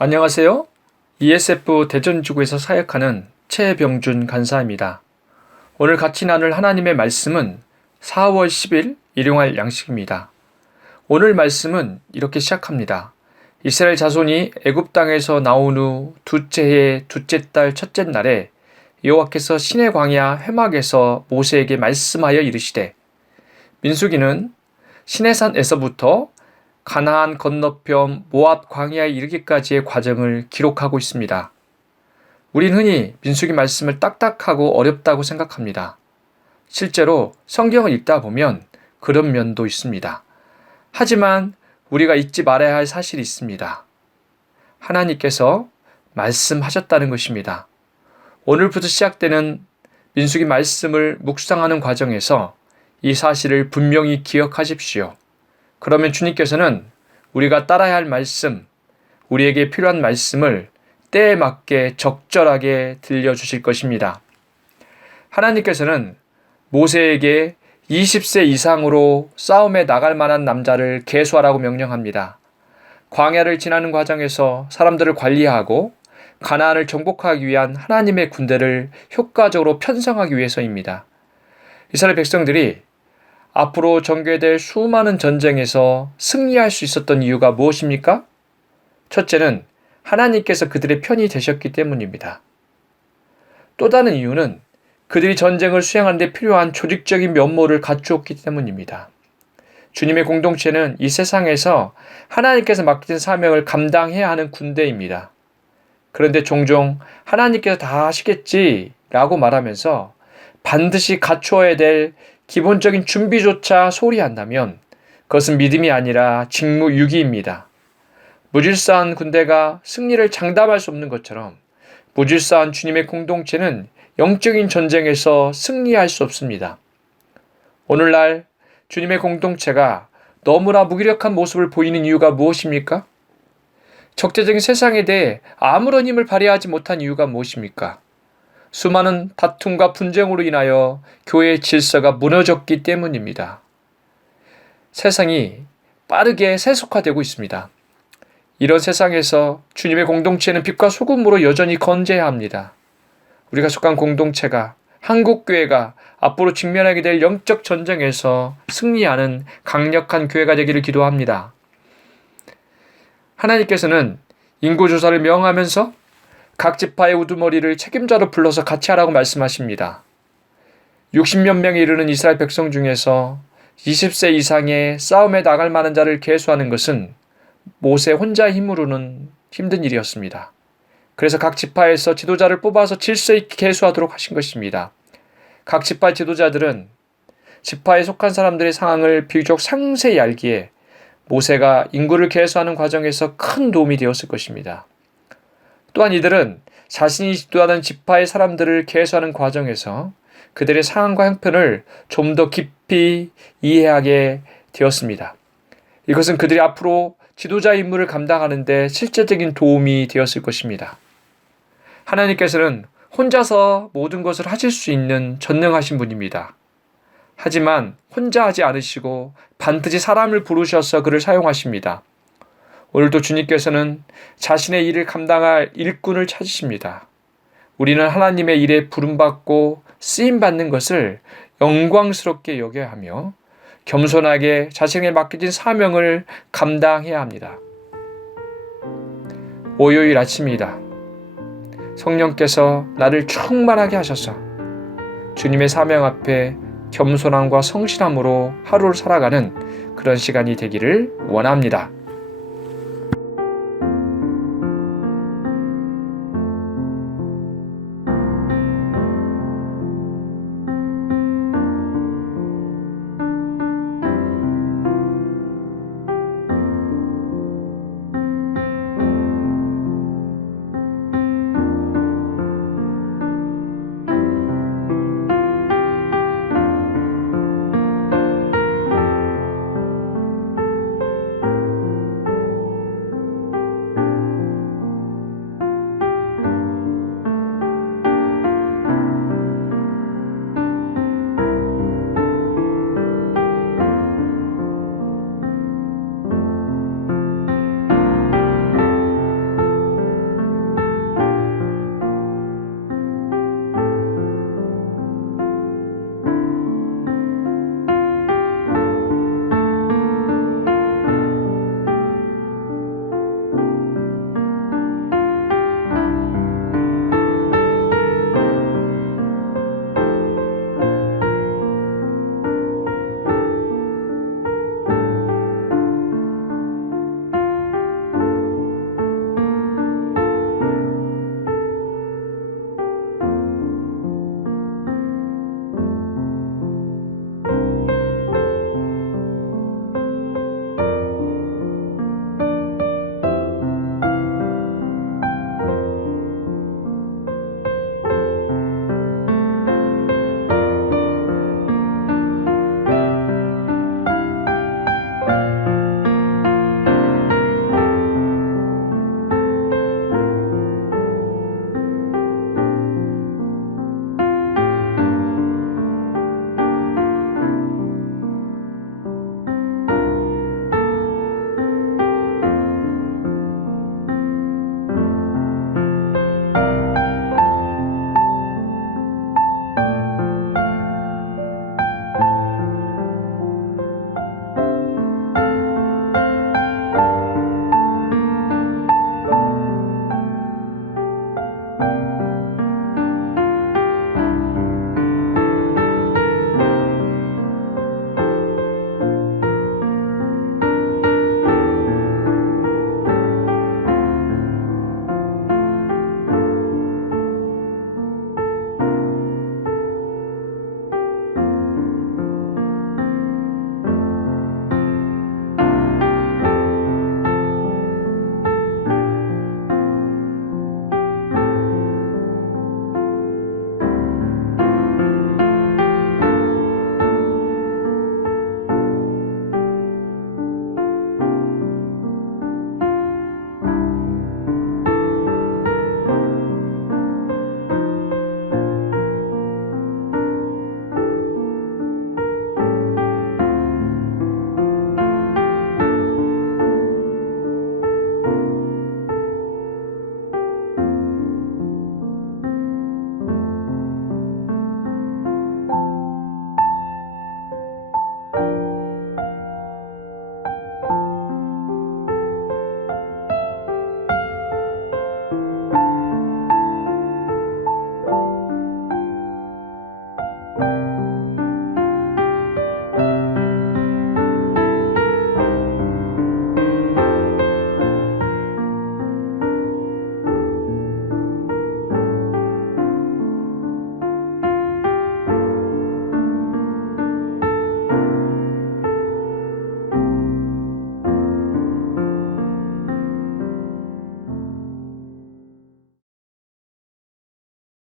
안녕하세요. ESF 대전지구에서 사역하는 최병준 간사입니다. 오늘 같이 나눌 하나님의 말씀은 4월 10일 일용할 양식입니다. 오늘 말씀은 이렇게 시작합니다. 이스라엘 자손이 애굽 땅에서 나온 후 둘째 해 둘째 달 첫째 날에 여호와께서 시내 광야 회막에서 모세에게 말씀하여 이르시되, 민수기는 시내산에서부터 가나안 건너편 모압 광야에 이르기까지의 과정을 기록하고 있습니다. 우린 흔히 민수기 말씀을 딱딱하고 어렵다고 생각합니다. 실제로 성경을 읽다 보면 그런 면도 있습니다. 하지만 우리가 잊지 말아야 할 사실이 있습니다. 하나님께서 말씀하셨다는 것입니다. 오늘부터 시작되는 민수기 말씀을 묵상하는 과정에서 이 사실을 분명히 기억하십시오. 그러면 주님께서는 우리가 따라야 할 말씀, 우리에게 필요한 말씀을 때에 맞게 적절하게 들려주실 것입니다. 하나님께서는 모세에게 20세 이상으로 싸움에 나갈 만한 남자를 계수하라고 명령합니다. 광야를 지나는 과정에서 사람들을 관리하고 가나안을 정복하기 위한 하나님의 군대를 효과적으로 편성하기 위해서입니다. 이스라엘 백성들이 앞으로 전개될 수많은 전쟁에서 승리할 수 있었던 이유가 무엇입니까? 첫째는 하나님께서 그들의 편이 되셨기 때문입니다. 또 다른 이유는 그들이 전쟁을 수행하는 데 필요한 조직적인 면모를 갖추었기 때문입니다. 주님의 공동체는 이 세상에서 하나님께서 맡기신 사명을 감당해야 하는 군대입니다. 그런데 종종 하나님께서 다 하시겠지라고 말하면서 반드시 갖추어야 될 기본적인 준비조차 소홀히 한다면 그것은 믿음이 아니라 직무유기입니다. 무질서한 군대가 승리를 장담할 수 없는 것처럼 무질서한 주님의 공동체는 영적인 전쟁에서 승리할 수 없습니다. 오늘날 주님의 공동체가 너무나 무기력한 모습을 보이는 이유가 무엇입니까? 적대적인 세상에 대해 아무런 힘을 발휘하지 못한 이유가 무엇입니까? 수많은 다툼과 분쟁으로 인하여 교회의 질서가 무너졌기 때문입니다. 세상이 빠르게 세속화되고 있습니다. 이런 세상에서 주님의 공동체는 빛과 소금으로 여전히 건재해야 합니다. 우리가 속한 공동체가, 한국교회가 앞으로 직면하게 될 영적 전쟁에서 승리하는 강력한 교회가 되기를 기도합니다. 하나님께서는 인구조사를 명하면서 각 지파의 우두머리를 책임자로 불러서 같이 하라고 말씀하십니다. 60몇 명에 이르는 이스라엘 백성 중에서 20세 이상의 싸움에 나갈 만한 자를 계수하는 것은 모세 혼자의 힘으로는 힘든 일이었습니다. 그래서 각 지파에서 지도자를 뽑아서 질서 있게 계수하도록 하신 것입니다. 각 지파의 지도자들은 지파에 속한 사람들의 상황을 비교적 상세히 알기에 모세가 인구를 계수하는 과정에서 큰 도움이 되었을 것입니다. 또한 이들은 자신이 지도하는 지파의 사람들을 계수하는 과정에서 그들의 상황과 형편을 좀 더 깊이 이해하게 되었습니다. 이것은 그들이 앞으로 지도자 임무를 감당하는 데 실제적인 도움이 되었을 것입니다. 하나님께서는 혼자서 모든 것을 하실 수 있는 전능하신 분입니다. 하지만 혼자 하지 않으시고 반드시 사람을 부르셔서 그를 사용하십니다. 오늘도 주님께서는 자신의 일을 감당할 일꾼을 찾으십니다. 우리는 하나님의 일에 부름받고 쓰임받는 것을 영광스럽게 여겨야 하며 겸손하게 자신에게 맡겨진 사명을 감당해야 합니다. 월요일 아침이다. 성령께서 나를 충만하게 하셔서 주님의 사명 앞에 겸손함과 성실함으로 하루를 살아가는 그런 시간이 되기를 원합니다.